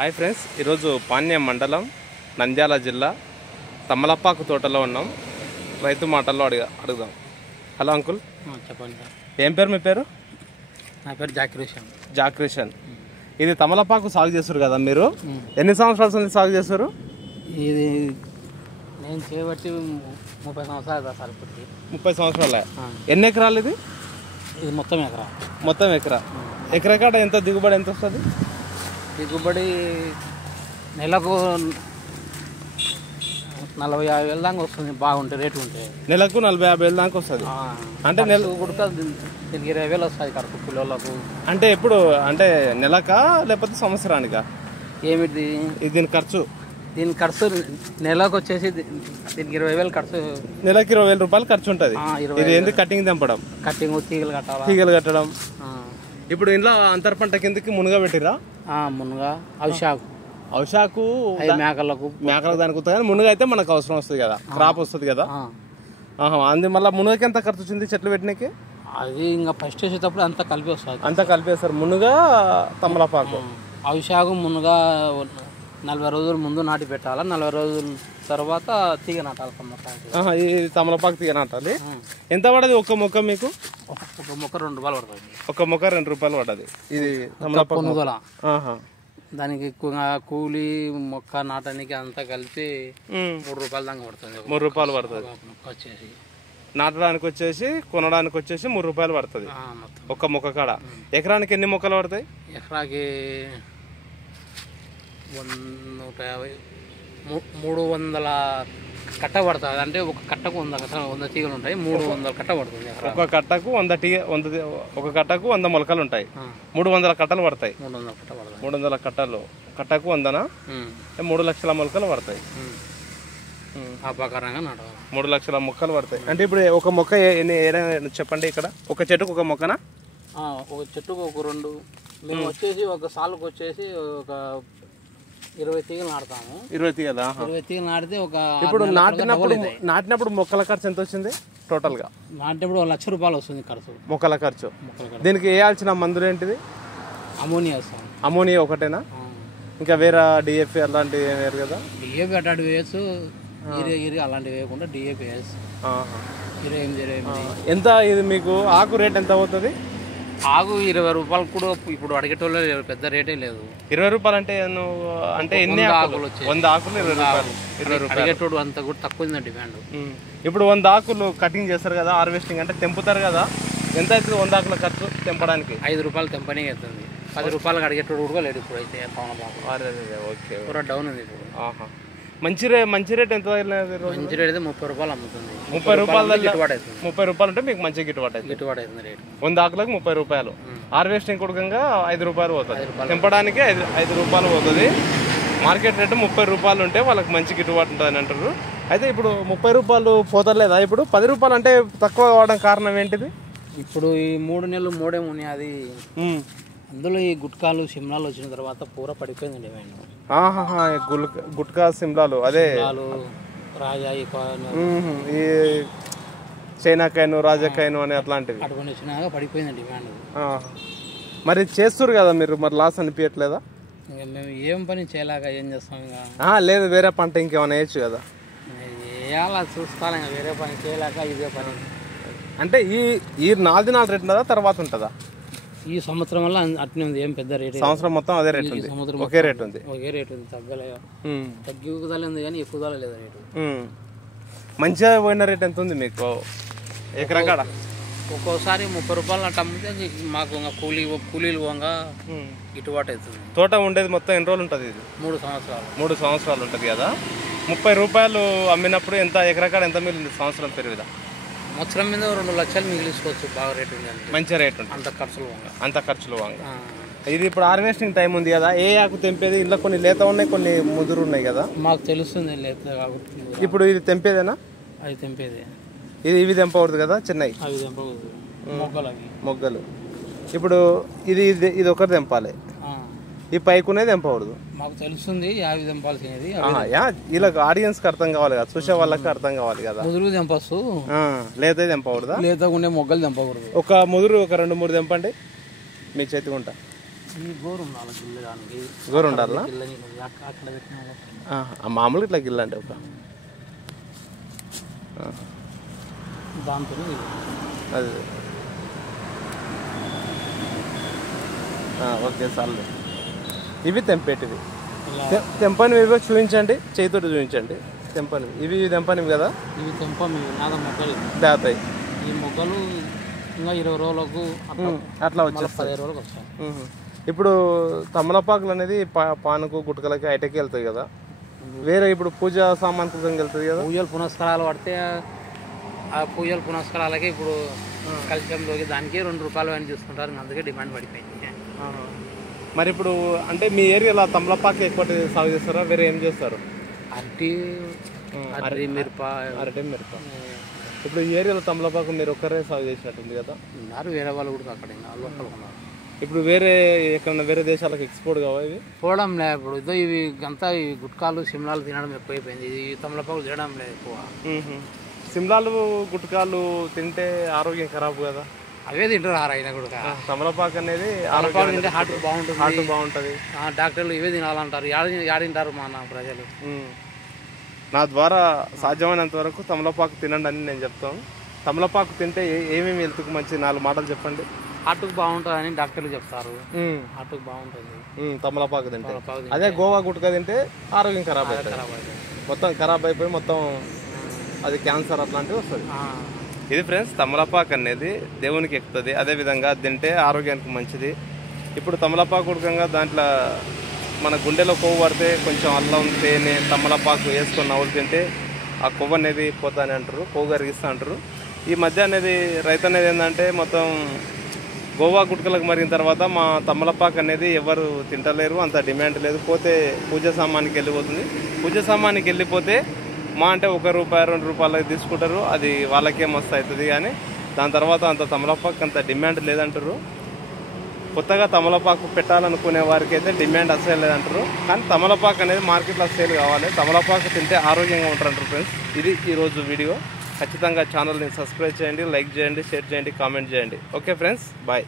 Hi friends, ఈరోజు పాణ్యం మండలం నంద్యాల జిల్లా తమలపాకు తోటలో ఉన్నాం. రైతు మాటల్లో అడుగుదాం. హలో అంకుల్, చెప్పండి సార్. ఏం పేరు మీ పేరు? నా పేరు జాక్రేషన్. ఇది తమలపాకు సాగు చేస్తారు కదా మీరు? ఎన్ని సంవత్సరాల నుంచి సాగు చేస్తారు? ఇది నేను చేయబట్టి 30 సంవత్సరాలు సార్. ఇప్పటికి 30 సంవత్సరాలే. ఎన్ని ఎకరాలు ఇది? ఇది మొత్తం ఎకరా. ఎకరా కాడ ఎంత దిగుబడి ఎంత వస్తుంది? దిగుబడి నెలకు 40-50 వేల దాకా వస్తుంది. బాగుంటే రేటు ఉంటే నెలకు 40-50 వేల దాకా వస్తుంది. అంటే నెల కూడా దీనికి 20 వేలు వస్తుంది కడుపు పిల్లలకు. అంటే ఎప్పుడు అంటే నెలకా లేకపోతే సంవత్సరానికా? ఏమిటి దీని ఖర్చు? దీని ఖర్చు నెలకు వచ్చేసి దీనికి 20 వేలు ఖర్చు. నెలకి 20 వేల రూపాయలు ఖర్చు ఉంటుంది. ఇది ఎందుకు కటింగ్ తెంపడం, కటింగ్ తీగలు కట్టడం. ఇప్పుడు ఇంట్లో అంతర పంట కిందకి మునుగా పెట్టిరా? మునుగా అవిశాకు మేకలకు దానికి వస్తుంది. కానీ మునుగా అయితే మనకు అవసరం వస్తుంది కదా, క్రాప్ వస్తుంది కదా. అందు మళ్ళీ మునుగకి ఎంత ఖర్చు వచ్చింది చెట్లు పెట్టినకి? అది ఇంకా ఫస్ట్ వేసేటప్పుడు అంతా కలిపి వస్తుంది. అంతా కలిపేస్తారు. మునుగా తమలపాకు అవిశాకు మునుగా 40 రోజుల ముందు నాటి పెట్టాలా, 40 రోజుల తర్వాత తీగ నాటాలి. ఈ తమలపాకు తీగ నాటాలి. ఎంత పడది ఒక్క మొక్క మీకు? ఒక మొక్క 2 రూపాయలు పడుతుంది. ఒక మొక్క 2 రూపాయలు పడ్డది. ఇది కొనుగోల. దానికి కూలి మొక్క నాటానికి అంతా కలిపి 3 రూపాయల దాకా పడుతుంది. 3 రూపాయలు పడుతుంది మొక్క వచ్చేసి. నాటడానికి వచ్చేసి కొనడానికి వచ్చేసి 3 రూపాయలు పడుతుంది ఒక్క మొక్క కాడ. ఎకరానికి ఎన్ని మొక్కలు పడతాయి? ఎకరాకి 150 300 కట్ట పడుతుంది. అంటే ఒక కట్టకు 100 తీగలు ఉంటాయి. 300 కట్ట పడుతుంది. ఒక కట్టకు 100 మొలకలు ఉంటాయి. 300 కట్టలు పడతాయి. 300 కట్టలు. కట్టకు 100 3 లక్షల మొలకలు పడతాయి. ఆ ప్రకారంగా నాటాలి. 3 లక్షల మొక్కలు పడతాయి. అంటే ఇప్పుడు ఒక మొక్క చెప్పండి. ఇక్కడ ఒక చెట్టుకు ఒక మొక్కనా? ఒక చెట్టుకు ఒక 2. మేము వచ్చేసి ఒక సాలుకు వచ్చేసి ఒక 20 తీగలు నాటుతాము. 20 తీగలా? 20 తీగలు నాటితే ఒక ఇప్పుడు నాటినప్పుడు మొక్కల ఖర్చు ఎంత వచ్చింది టోటల్ గా? నాటినప్పుడు 1 లక్ష రూపాయలు వస్తుంది ఖర్చు. మొక్కల ఖర్చు. దీనికి వేయాల్సిన మందులు ఏంటిది? అమోనియా వస్తాం. అమోనియా ఒకటేనా? ఇంకా వేరే డిఏపి అలాంటివి వేయరు కదా? డిఏపి అట్లాంటివి వేయచ్చు. అలాంటివి వేయకుండా డిఏపి వేయచ్చు. 28. ఎంత ఇది మీకు ఆకు రేట్ ఎంత అవుతుంది? ఆకు 20 రూపాయలు కూడా ఇప్పుడు అడిగేటోళ్ళు పెద్ద రేటే లేదు. 20 రూపాయలు అంటే అంటే ఎన్ని ఆకులు? 100 ఆకులు 20 రూపాయలు. 20 రూపాయలు అడిగేటోడు అంత కూడా తక్కువ డిమాండ్. ఇప్పుడు 100 ఆకులు కటింగ్ చేస్తారు కదా, హార్వెస్టింగ్ అంటే తెంపుతారు కదా, ఎంత అవుతుంది 100 ఆకుల ఖర్చు తెంపడానికి? 5 రూపాయలు తెంపనే అవుతుంది. 10 రూపాయలకు అడిగేటోడు కూడా లేడు ఇప్పుడు. అయితే ఓకే, పూరా డౌన్ ఉంది ఇప్పుడు. మంచి రేట్ ఎంత? మంచి రేట్ అయితే 30 రూపాయలు అమ్ముతుంది. 30 రూపాయలు గిట్టుబాటు అవుతుంది. 30 రూపాయలు అంటే మీకు మంచి గిట్టుబాటు అవుతుంది రేటు. 100 ఆకులకు 30 రూపాయలు. హార్వెస్టింగ్ కొడుకంగా 5 రూపాయలు పోతుంది. తెంపడానికి 5 రూపాయలు పోతుంది. మార్కెట్ రేటు 30 రూపాయలు ఉంటే వాళ్ళకి మంచి గిట్టుబాటు ఉంటుంది అని అంటారు. అయితే ఇప్పుడు 30 రూపాయలు పోతలేదా? ఇప్పుడు 10 రూపాయలు అంటే తక్కువ కావడం కారణం ఏంటిది? ఇప్పుడు ఈ 3 నెలలు మూడేముని అది అందులో ఈ గుట్కాలు సిమ్లాలు వచ్చిన తర్వాత పూర పడిపోయింది డిమాండ్. గుట్కా సిమ్లాలు అదే రాజా ఈ చైనాకాయను రాజాకాయను అని అట్లాంటివి అటువంటి వచ్చినాక పడిపోయింది డిమాండ్. మరి చేస్తారు కదా మీరు, మరి లాస్ అనిపించట్లేదా? మేము ఏం పని చేయలేక ఏం చేస్తాం? లేదు వేరే పంట ఇంకేమైనా వేయచ్చు కదా? వేయాలా చూస్తాను. ఇంకా వేరే పని చేయలేక ఇదే పని. అంటే ఈ 4 దినాల రేట్ ఉంటుందా తర్వాత ఉంటుందా? ఈ సంవత్సరం వల్ల అట్నే ఉంది. ఏం పెద్ద రేట్ సంవత్సరం మొత్తం అదే రేట్ ఉంది. ఒకే రేట్ ఉంది. తగ్గలేదు. తగ్గుదల ఉంది కానీ ఎక్కువ లేదు రేటు. మంచిగా పోయిన రేట్ ఎంత ఉంది మీకు ఎకరా కాడ? ఒక్కోసారి 30 రూపాయలు అట్లా అమ్మితే మాకు కూలీలు పోగా గిట్టుబాటు అవుతుంది. తోట ఉండేది మొత్తం ఎన్ని రోజులు ఉంటుంది? ఇది 3 సంవత్సరాలు ఉంటుంది కదా. 30 రూపాయలు అమ్మినప్పుడు ఎంత ఎకరా కాడ ఎంత మిగిలింది సంవత్సరం పెరుగుదా? సంవత్సరం మీద 2 లక్షలు మిగిలించుకోవచ్చు. బాగా రేటు ఉంది. మంచి రేట్ ఉంటుంది. అంత ఖర్చులు వాంగ. ఇది ఇప్పుడు హార్వెస్టింగ్ టైం ఉంది కదా, ఏ ఆకు తెంపేది? ఇంట్లో కొన్ని లేత ఉన్నాయి, కొన్ని ముదురు ఉన్నాయి కదా. మాకు తెలుస్తుంది లేత. ఇప్పుడు ఇది తెంపేదేనా? అది తెంపేది. ఇవి తెంపకూడదు కదా, చిన్నవి అవి తెంపకూడదు. మొగ్గలు. ఇప్పుడు ఇది ఒకటి తెంపాలి. ఈ పైకునేది తెంపకూడదు. మాకు తెలుస్తుంది అవి తెంపాల్సినది. ఇలా ఆడియన్స్ కి అర్థం కావాలి కదా, చూసే వాళ్ళకి అర్థం కావాలి కదా. ముదురు తెంపచ్చు, లేత తెంపకూడదా? లేత ఉండే మొగ్గలు తెంపకూడదు. ఒక ముదురు ఒక 2-3 తెంపండి మీ చేతికుంటా. ఈ గోరు ఉండాలి గిల్లడానికి, గోరు ఉండాలా? గిల్లని అక్కడ పెట్టిన మామూలుగా ఇట్లా గిల్ల అంటే ఒక దాంతో అది ఓకే సార్లు. ఇవి తెంపేటివి, తెంపనివి ఇవో చూపించండి, చేతితోటి చూపించండి. తెంపనివి ఇవి తెంపనివి కదా, ఇవి తెంపనివి నాద మొగ్గలు దాతాయి. ఈ మొగ్గలు ఇంకా 20 రోజులకు అట్లా వచ్చేస్తాయి, 15 రోజులకు వస్తాయి. ఇప్పుడు తమలపాకులు అనేది పానుకు గుట్టకలకి ఐటకి వెళ్తాయి కదా, వేరే ఇప్పుడు పూజ సామాన్ కుకంగా వెళ్తుంది కదా. పూజలు పునస్కారాలు పడితే ఆ పూజలు పునస్కారాలకి ఇప్పుడు కలిసిలోకి దానికి 2 రూపాయలు అని చూసుకుంటారు, అందుకే డిమాండ్ పడిపోయింది. మరి ఇప్పుడు అంటే మీ ఏరియాలో తమలపాకు ఎక్కువ సాగు చేస్తారా, వేరే ఏం చేస్తారు? అరటి మిరప. ఇప్పుడు ఈ ఏరియాలో తమలపాకు మీరు ఒక్కరే సాగు చేసినట్టుంది కదా. ఉన్నారు వేరే వాళ్ళు కూడా అక్కడ లోకల్ ఉన్నారు. ఇప్పుడు వేరే ఎక్కడన్నా వేరే దేశాలకు ఎక్స్పోర్ట్ కావా ఇవి? పోవడం లేదు ఇప్పుడు. ఇదో ఇవి అంతా ఈ గుట్కాలు సిమ్లాలు తినడం ఎక్కువైపోయింది, ఈ తమలపాకులు తినడం లేదు ఎక్కువ. సిమ్లాలు గుట్కాలు తింటే ఆరోగ్యం ఖరాబ్ కదా. అవే తింటారు అయినా కూడా. తమలపాకు అనేది తమలపాకు తింటే హార్ట్ బాగుంటుంది. డాక్టర్లు ఇవే తినాలంటారు, యాడింటారు మన ప్రజలు. నా ద్వారా సాధ్యమైనంత వరకు తమలపాకు తినండి అని నేను చెప్తాను. తమలపాకు తింటే ఏమేమి హెల్త్కు మంచి 4 మాటలు చెప్పండి. హార్ట్కు బాగుంటుంది అని డాక్టర్లు చెప్తారు. హార్ట్కు బాగుంటుంది తమలపాకు తింటే. అదే గోవా గుట్కా తింటే ఆరోగ్యం ఖరాబ్ అవుతుంది, మొత్తం ఖరాబ్ అయిపోయి మొత్తం అది క్యాన్సర్ అట్లాంటివి వస్తుంది. ఇది ఫ్రెండ్స్, తమలపాకు అనేది దేవునికి ఎక్కుతుంది, అదేవిధంగా తింటే ఆరోగ్యానికి మంచిది. ఇప్పుడు తమలపాకు ఉడకంగా దాంట్లో మన గుండెలో కొవ్వు పడితే కొంచెం అల్లం తేనె తమలపాకు వేసుకొని నవ్వులు తింటే ఆ కొవ్వు అనేది పోతానే అంటారు, కొవ్వు కరిగిస్తా అంటారు. ఈ మధ్య అనేది రైతు అనేది ఏంటంటే మొత్తం గోవా గుట్కలకు మరిగిన తర్వాత మా తమలపాకు అనేది ఎవరు తింటలేరు, అంత డిమాండ్ లేదు. పోతే పూజ సామానికి వెళ్ళిపోతుంది. పూజ సామానికి వెళ్ళిపోతే మా అంటే 1 రూపాయి 2 రూపాయలు తీసుకుంటారు, అది వాళ్ళకే మస్తు అవుతుంది. కానీ దాని తర్వాత అంత తమలపాకు అంత డిమాండ్ లేదంటారు. కొత్తగా తమలపాకు పెట్టాలనుకునే వారికి అయితే డిమాండ్ అసలు లేదంటారు. కానీ తమలపాకు అనేది మార్కెట్లో సేల్ కావాలి, తమలపాకు తింటే ఆరోగ్యంగా ఉంటారంటారు. ఫ్రెండ్స్, ఇది ఈరోజు వీడియో. ఖచ్చితంగా ఛానల్ని సబ్స్క్రైబ్ చేయండి, లైక్ చేయండి, షేర్ చేయండి, కామెంట్ చేయండి. Okay friends, bye.